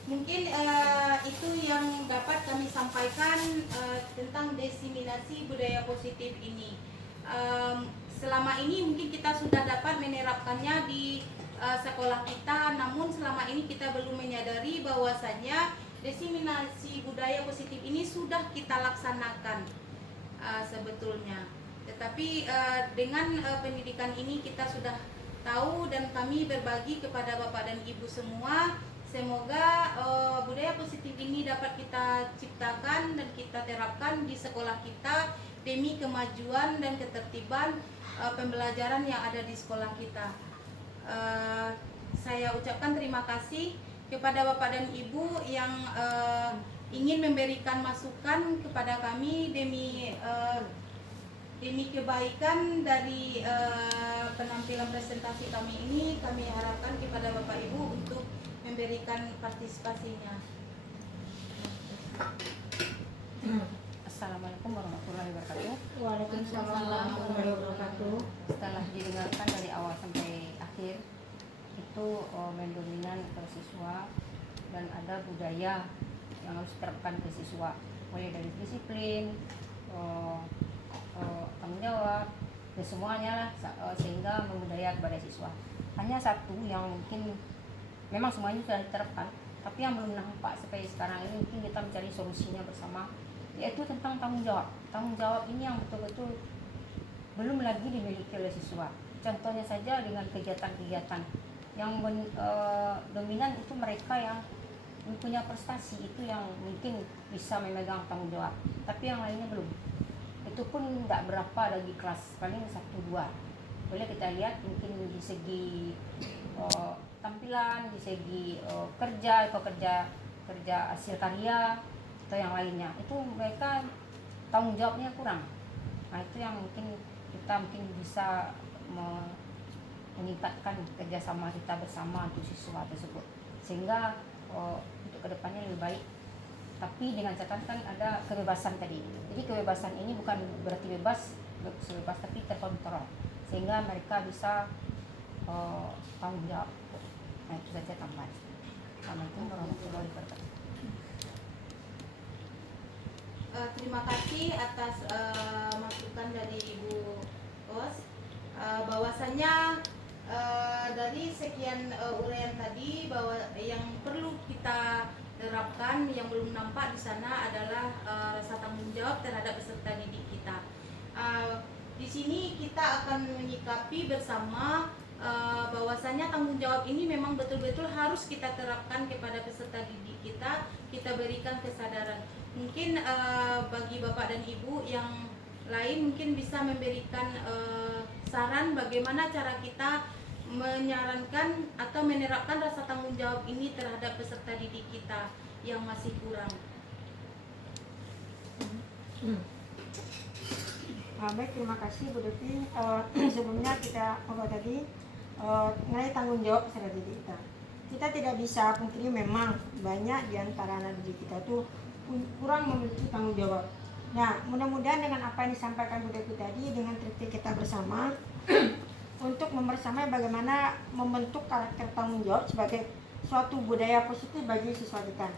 Mungkin itu yang dapat kami sampaikan tentang diseminasi budaya positif ini. Selama ini mungkin kita sudah dapat menerapkannya di sekolah kita, namun selama ini kita belum menyadari bahwasanya diseminasi budaya positif ini sudah kita laksanakan sebetulnya. Tetapi dengan pendidikan ini kita sudah tahu dan kami berbagi kepada Bapak dan Ibu semua. Semoga budaya positif ini dapat kita ciptakan dan kita terapkan di sekolah kita demi kemajuan dan ketertiban pembelajaran yang ada di sekolah kita. Saya ucapkan terima kasih kepada Bapak dan Ibu yang ingin memberikan masukan kepada kami demi kebaikan dari penampilan presentasi kami ini. Kami harapkan kepada Bapak Ibu untuk memberikan partisipasinya. Assalamualaikum warahmatullahi wabarakatuh. Waalaikumsalam warahmatullahi wabarakatuh. Setelah didengarkan dari awal sampai akhir, itu mendominan ke siswa dan ada budaya yang harus diterapkan ke siswa, mulai dari disiplin, tanggung jawab, dan semuanya lah, sehingga membudaya kepada siswa. Hanya satu yang mungkin memang semuanya sudah diterapkan, tapi yang belum nampak sampai sekarang ini mungkin kita mencari solusinya bersama, yaitu tentang tanggung jawab. Tanggung jawab ini yang betul-betul belum lagi dimiliki oleh siswa. Contohnya saja dengan kegiatan-kegiatan yang dominan itu mereka yang punya prestasi, itu yang mungkin bisa memegang tanggung jawab, tapi yang lainnya belum. Itu pun tidak berapa lagi kelas, paling 1-2. Boleh kita lihat mungkin di segi ketampilan, di segi kerja atau kerja hasil karya atau yang lainnya, itu mereka tanggung jawabnya kurang. Nah itu yang mungkin kita bisa meningkatkan kerjasama kita bersama untuk siswa tersebut, sehingga untuk kedepannya lebih baik. Tapi dengan catatan ada kebebasan tadi. Jadi kebebasan ini bukan berarti bebas, tapi terkontrol, sehingga mereka bisa tanggung jawab. Nah itu saja tambahan. Assalamualaikum warahmatullahi wabarakatuh. Terima kasih atas masukan dari Ibu Ros. Bahwasannya dari sekian uraian tadi, bahwa yang perlu kita terapkan yang belum nampak di sana adalah rasa tanggung jawab terhadap peserta didik kita. Di sini kita akan menyikapi bersama bahwasanya tanggung jawab ini memang betul-betul harus kita terapkan kepada peserta didik kita. Kita berikan kesadaran. Mungkin bagi Bapak dan Ibu yang lain mungkin bisa memberikan saran bagaimana cara kita menyarankan atau menerapkan rasa tanggung jawab ini terhadap peserta didik kita yang masih kurang. Baik, terima kasih Bu Devi. Sebelumnya kita tadi mengenai tanggung jawab peserta didik kita. Kita tidak bisa pungkiri memang banyak di antara anak didik kita tuh kurang memiliki tanggung jawab. Nah, mudah-mudahan dengan apa yang disampaikan Bu Devi tadi, dengan trik kita bersama untuk membersamai bagaimana membentuk karakter tanggung jawab sebagai suatu budaya positif bagi siswa kita.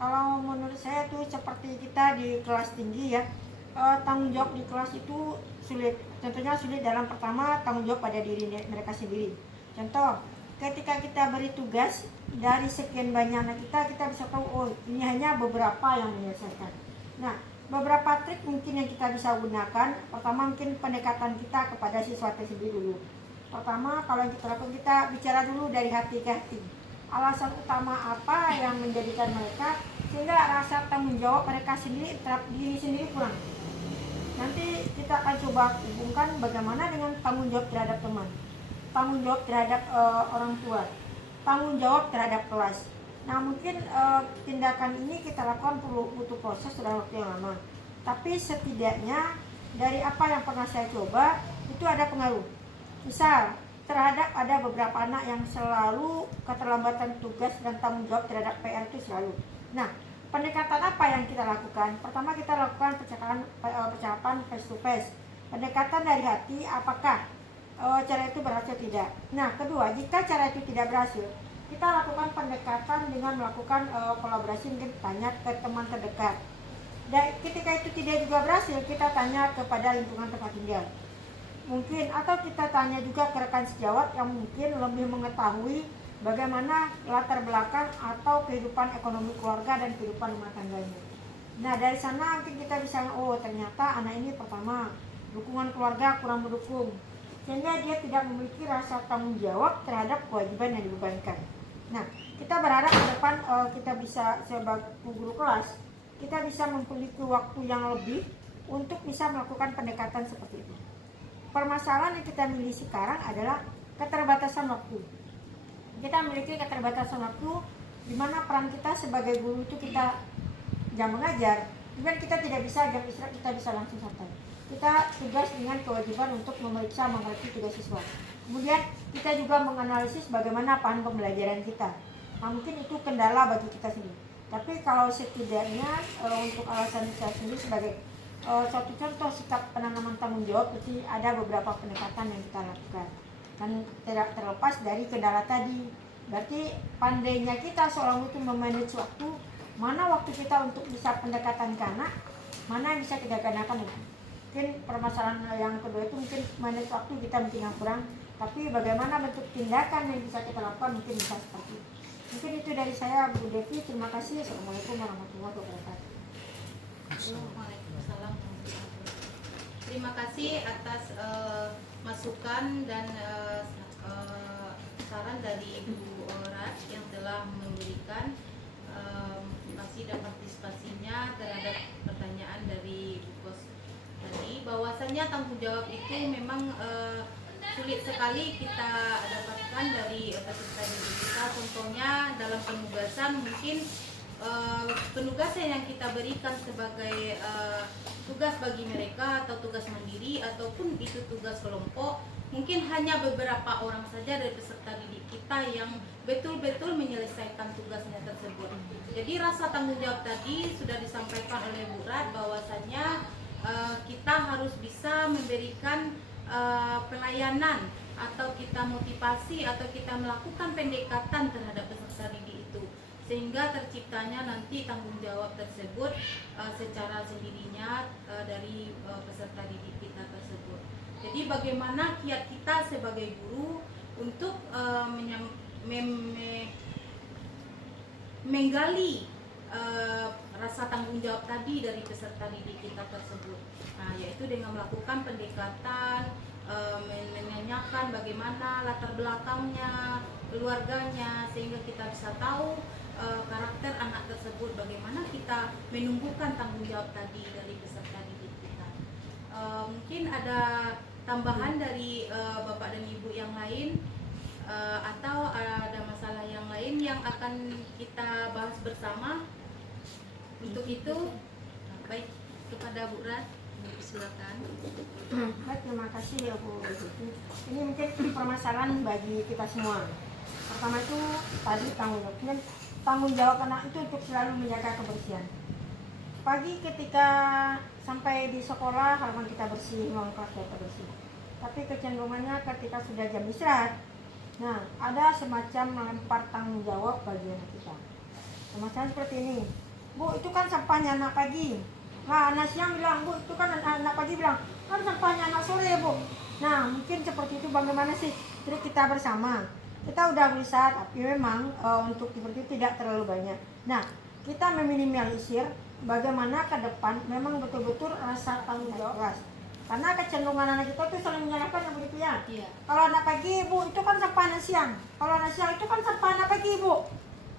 Kalau menurut saya tuh seperti kita di kelas tinggi ya, tanggung jawab di kelas itu sulit. Contohnya sulit dalam pertama tanggung jawab pada diri mereka sendiri. Contoh, ketika kita beri tugas dari sekian banyak anak kita bisa tahu, oh ini hanya beberapa yang menyelesaikan. Nah, beberapa trik mungkin yang kita bisa gunakan. Pertama mungkin pendekatan kita kepada siswa tersebut dulu. Pertama, kalau yang kita lakukan, kita bicara dulu dari hati ke hati. Alasan utama apa yang menjadikan mereka sehingga rasa tanggung jawab mereka sendiri terhadap diri sendiri kurang. Nanti kita akan coba hubungkan bagaimana dengan tanggung jawab terhadap teman, tanggung jawab terhadap orang tua, tanggung jawab terhadap kelas. Nah mungkin tindakan ini kita lakukan butuh proses dalam waktu yang lama. Tapi setidaknya dari apa yang pernah saya coba itu ada pengaruh. Misal terhadap ada beberapa anak yang selalu keterlambatan tugas dan tanggung jawab terhadap PR itu selalu. Nah, pendekatan apa yang kita lakukan? Pertama kita lakukan percakapan face to face. Pendekatan dari hati, apakah cara itu berhasil tidak? Nah, kedua, jika cara itu tidak berhasil, kita lakukan pendekatan dengan melakukan kolaborasi, mungkin tanya ke teman terdekat. Dan ketika itu tidak juga berhasil, kita tanya kepada lingkungan tempat tinggal. Mungkin atau kita tanya juga ke rekan sejawat yang mungkin lebih mengetahui bagaimana latar belakang atau kehidupan ekonomi keluarga dan kehidupan rumah tangganya. Nah dari sana mungkin kita bisa, oh ternyata anak ini pertama dukungan keluarga kurang mendukung, sehingga dia tidak memiliki rasa tanggung jawab terhadap kewajiban yang dibebankan. Nah kita berharap ke depan kita bisa sebagai guru kelas, kita bisa memiliki waktu yang lebih untuk bisa melakukan pendekatan seperti itu. Permasalahan yang kita miliki sekarang adalah keterbatasan waktu. Kita memiliki keterbatasan waktu di mana peran kita sebagai guru itu kita jam mengajar, kemudian kita tidak bisa jam istirahat, kita bisa langsung santai. Kita tugas dengan kewajiban untuk memeriksa mengerti tugas siswa. Kemudian kita juga menganalisis bagaimana paham pembelajaran kita. Nah, mungkin itu kendala bagi kita sendiri. Tapi kalau setidaknya untuk alasan saya sendiri sebagai suatu contoh sikap penanaman tanggung jawab, berarti ada beberapa pendekatan yang kita lakukan. Dan tidak terlepas dari kendala tadi, berarti pandainya kita seorang itu memanage waktu, mana waktu kita untuk bisa pendekatan ke anak, mana yang bisa kita gunakan. Mungkin permasalahan yang kedua itu mungkin manage waktu kita mungkin yang kurang, tapi bagaimana bentuk tindakan yang bisa kita lakukan mungkin bisa seperti itu. Mungkin itu dari saya Bu Devi, terima kasih. Assalamualaikum warahmatullahi wabarakatuh. Waalaikumsalam. Terima kasih atas masukan dan saran dari Ibu Raj yang telah memberikan masih dan partisipasinya terhadap pertanyaan dari Bu Kos tadi, bahwasannya tanggung jawab itu memang sulit sekali kita dapatkan berikan dari peserta didik kita. Contohnya dalam penugasan mungkin penugasan yang kita berikan sebagai tugas bagi mereka atau tugas mandiri ataupun itu tugas kelompok, mungkin hanya beberapa orang saja dari peserta didik kita yang betul-betul menyelesaikan tugasnya tersebut. Jadi rasa tanggung jawab tadi sudah disampaikan oleh Bu Rat bahwasanya kita harus bisa memberikan pelayanan atau kita motivasi atau kita melakukan pendekatan terhadap peserta didik itu, sehingga terciptanya nanti tanggung jawab tersebut secara sendirinya dari peserta didik kita tersebut. Jadi bagaimana kiat kita sebagai guru untuk menggali rasa tanggung jawab tadi dari peserta didik kita tersebut, yaitu dengan melakukan pendekatan, menanyakan bagaimana latar belakangnya, keluarganya, sehingga kita bisa tahu karakter anak tersebut, bagaimana kita menumbuhkan tanggung jawab tadi dari peserta didik kita. Mungkin ada tambahan dari Bapak dan Ibu yang lain, atau ada masalah yang lain yang akan kita bahas bersama. Untuk itu, baik kepada Bu Rat, silakan. Baik, terima kasih ya Bu. Ini mungkin permasalahan bagi kita semua. Pertama itu tadi tanggung jawab anak itu untuk selalu menjaga kebersihan. Pagi ketika sampai di sekolah halaman kita bersih, ruang kelas kita bersih. Tapi kecenderungannya ketika sudah jam istirahat, nah ada semacam melempar tanggung jawab bagi anak kita. Permasalahan seperti ini, Bu itu kan sampahnya anak pagi. Nah anak siang bilang, Bu itu kan anak pagi bilang, kan sampahnya anak sore ya Bu. Nah mungkin seperti itu, bagaimana sih trik kita bersama. Kita udah berusaha, tapi memang untuk seperti itu tidak terlalu banyak. Nah, kita meminimalisir bagaimana ke depan memang betul-betul rasa tanggung jawab kelas. Karena kecenderungan anak kita itu saling menyalahkan, yang begitu ya. Iya. Kalau anak pagi, Bu, itu kan sampah anak siang. Kalau anak siang itu kan sampah anak pagi, Bu.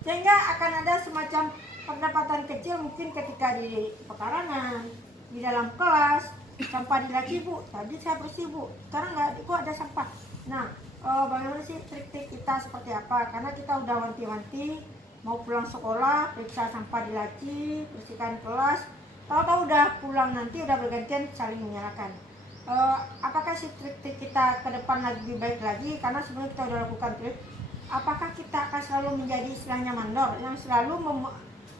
Sehingga akan ada semacam perdebatan kecil mungkin ketika di pekarangan, di dalam kelas, sampah di laci, Bu. Tadi saya bersih, Bu. Sekarang nggak, kok ada sampah. Nah, bagaimana sih trik-trik kita seperti apa? Karena kita udah wanti-wanti mau pulang sekolah, periksa sampah di laci, bersihkan kelas. Tahu-tahu udah pulang nanti udah bergantian saling menyalahkan. Apakah sih trik-trik kita ke depan lebih baik lagi? Karena sebenarnya kita udah lakukan trik. Apakah kita akan selalu menjadi istilahnya mandor yang selalu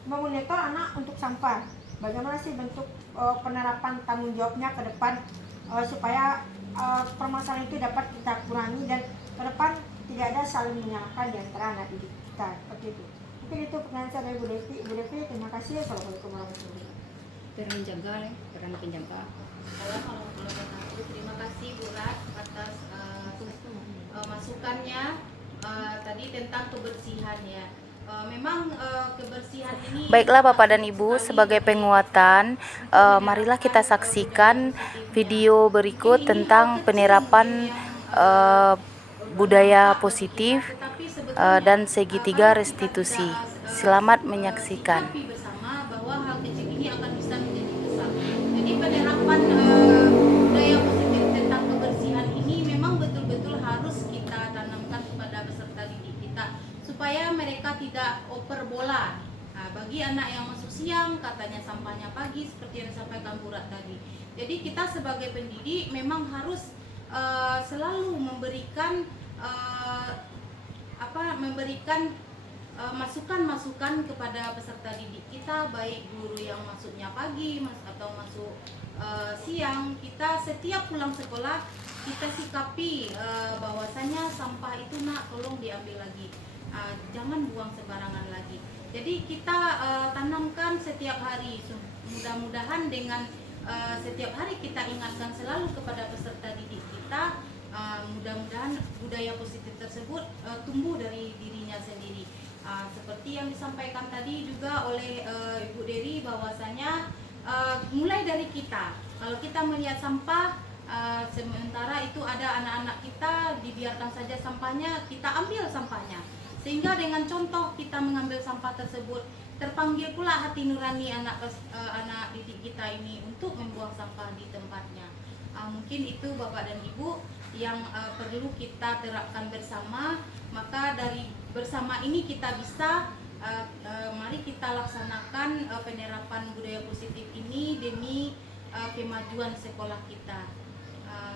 memonitor anak untuk sampah? Bagaimana sih bentuk penerapan tanggung jawabnya ke depan supaya permasalahan itu dapat kita kurangi dan ke depan tidak ada saling menyalahkan di antara anak didik kita, seperti itu. Mungkin itu pertanyaan saya dari Bu Devi. Bu Devi, terima kasih. Assalamualaikum warahmatullahi wabarakatuh. Peran penjaga. Assalamualaikum. Terima kasih Bu Rat atas masukannya tadi tentang kebersihan ya. Memang kebersihan ini. Baiklah Bapak dan Ibu, sebagai penguatan, marilah kita saksikan video berikut tentang penerapan budaya positif dan segitiga restitusi. Selamat menyaksikan. Bersama bahwa hal kecil ini akan bisa menjadi besar. Jadi penerapan budaya positif tentang kebersihan ini memang betul-betul harus kita tanamkan kepada peserta didik kita supaya mereka tidak oper bola. Nah, bagi anak yang masuk siang katanya sampahnya pagi seperti yang disampaikan Bu Rat tadi. Jadi kita sebagai pendidik memang harus selalu memberikan masukan-masukan kepada peserta didik kita, baik guru yang masuknya pagi atau masuk siang. Kita setiap pulang sekolah kita sikapi bahwasanya sampah itu nak tolong diambil lagi, jangan buang sembarangan lagi. Jadi kita tanamkan setiap hari, mudah-mudahan dengan setiap hari kita ingatkan selalu kepada peserta didik kita, mudah-mudahan budaya positif tersebut tumbuh dari dirinya sendiri. Seperti yang disampaikan tadi juga oleh Ibu Dewi bahwasanya mulai dari kita, kalau kita melihat sampah sementara itu ada anak-anak kita dibiarkan saja sampahnya, kita ambil sampahnya, sehingga dengan contoh kita mengambil sampah tersebut terpanggil pula hati nurani anak didik kita ini untuk membuang sampah di tempatnya. Mungkin itu Bapak dan Ibu yang perlu kita terapkan bersama. Maka dari bersama ini kita bisa mari kita laksanakan penerapan budaya positif ini demi kemajuan sekolah kita.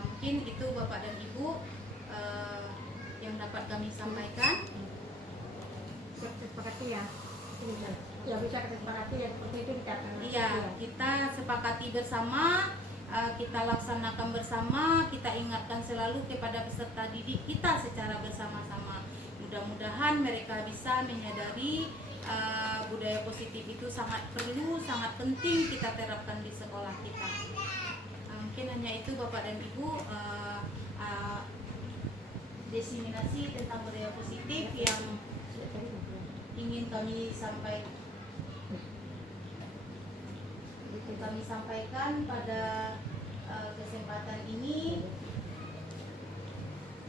Mungkin itu Bapak dan Ibu yang dapat kami sampaikan. Sepakati ya. Ya bisa kita sepakati ya seperti itu kita akan. Iya, kita sepakati bersama, kita laksanakan bersama, kita ingatkan selalu kepada peserta didik kita secara bersama-sama. Mudah-mudahan mereka bisa menyadari budaya positif itu sangat perlu, sangat penting kita terapkan di sekolah kita. Mungkin hanya itu Bapak dan Ibu, diseminasi tentang budaya positif yang ingin kami sampaikan pada kesempatan ini,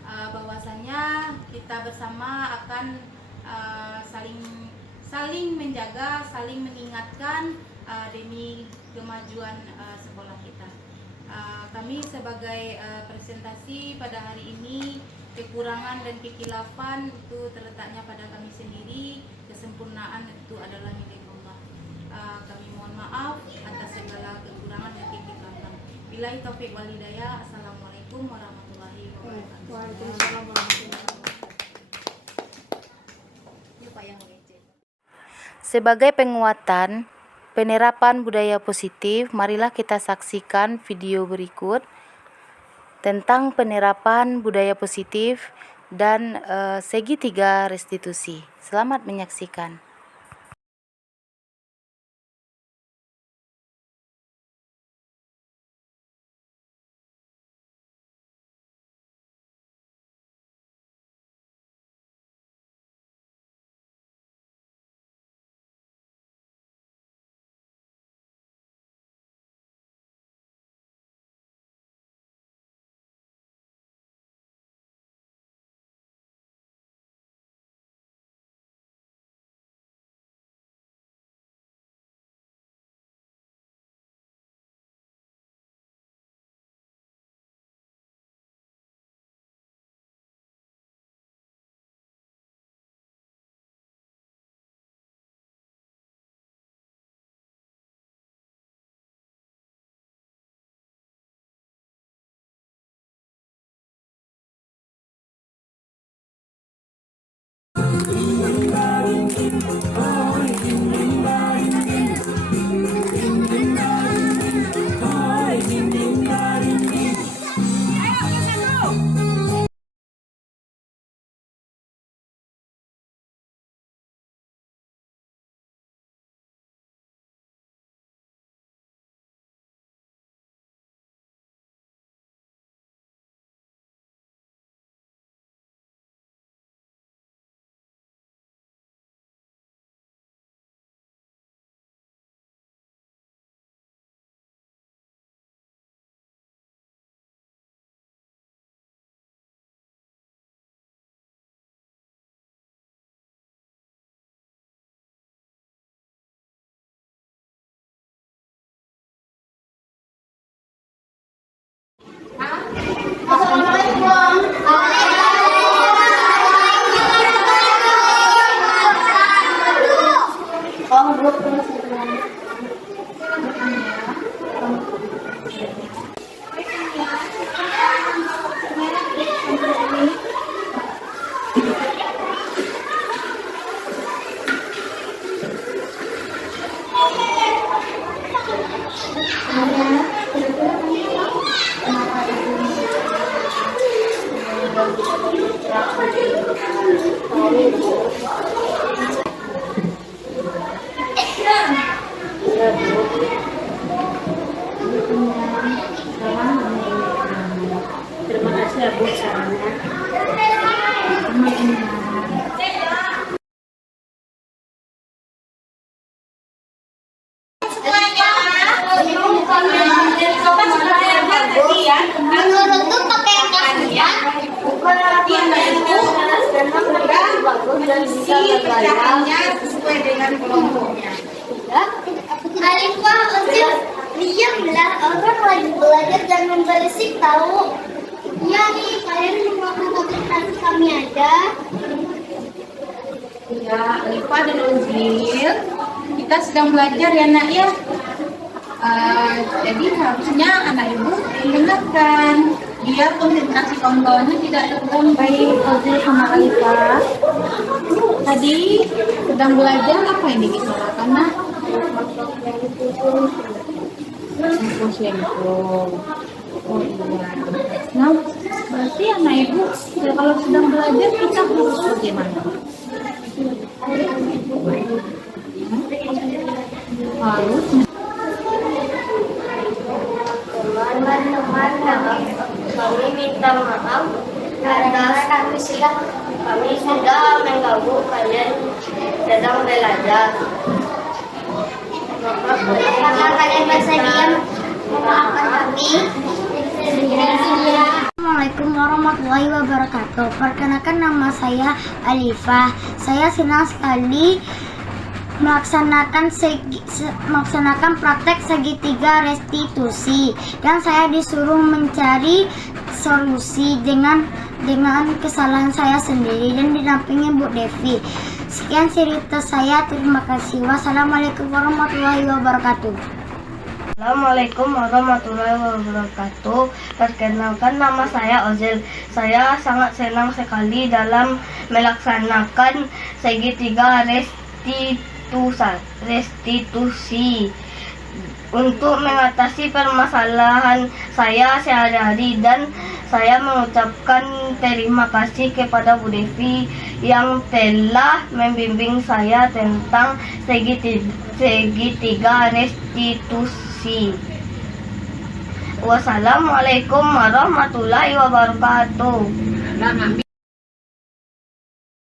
bahwasanya kita bersama akan saling menjaga, saling mengingatkan demi kemajuan sekolah kita. Kami sebagai presentasi pada hari ini, kekurangan dan kekilafan itu terletaknya pada kami sendiri, kesempurnaan itu adalah milik Allah. Kami mohon maaf atas segala kekurangan dan kekilafan. Billahi taufiq wal hidayah. Assalamualaikum warahmatullahi wabarakatuh. Waalaikumsalam warahmatullahi wabarakatuh. Sebagai penguatan penerapan budaya positif, marilah kita saksikan video berikut tentang penerapan budaya positif dan segitiga restitusi. Selamat menyaksikan. Terima kasih Bu Sarana. Menurutku pakaiannya Isi pecahannya sesuai dengan kelompoknya. Alif, Ba, Unsur, Diamlah, orang lagi belajar dan memberisik tahu. Iya nih, kalian mau konsentrasi kami aja. Ya, Alifa dan Uzil, kita sedang belajar ya nak ya. Jadi harusnya anak ibu mendengarkan biar konsentrasi kawan-kawannya tidak terganggu. Baik, Uzil sama Alifa. Tadi sedang belajar apa yang dibicarakan nak? Sempurna. Oh iya. Nah, berarti anak ibu kalau sedang belajar kita harus bagaimana? Harus. Teman-teman, kami minta maaf karena kami sudah mengganggu kalian sedang belajar. Apakah kalian bersedia memaafkan kami? Assalamualaikum warahmatullahi wabarakatuh. Perkenalkan, nama saya Alifa. Saya senang sekali melaksanakan praktek segitiga restitusi, dan saya disuruh mencari solusi dengan kesalahan saya sendiri dan didampingi Bu Devi. Sekian cerita saya, terima kasih. Wassalamualaikum warahmatullahi wabarakatuh. Assalamualaikum warahmatullahi wabarakatuh. Perkenalkan, nama saya Ozil. Saya sangat senang sekali dalam melaksanakan segitiga restitusi untuk mengatasi permasalahan saya sehari-hari, dan saya mengucapkan terima kasih kepada Bu Devi yang telah membimbing saya tentang segitiga restitusi. Wassalamualaikum warahmatullahi wabarakatuh.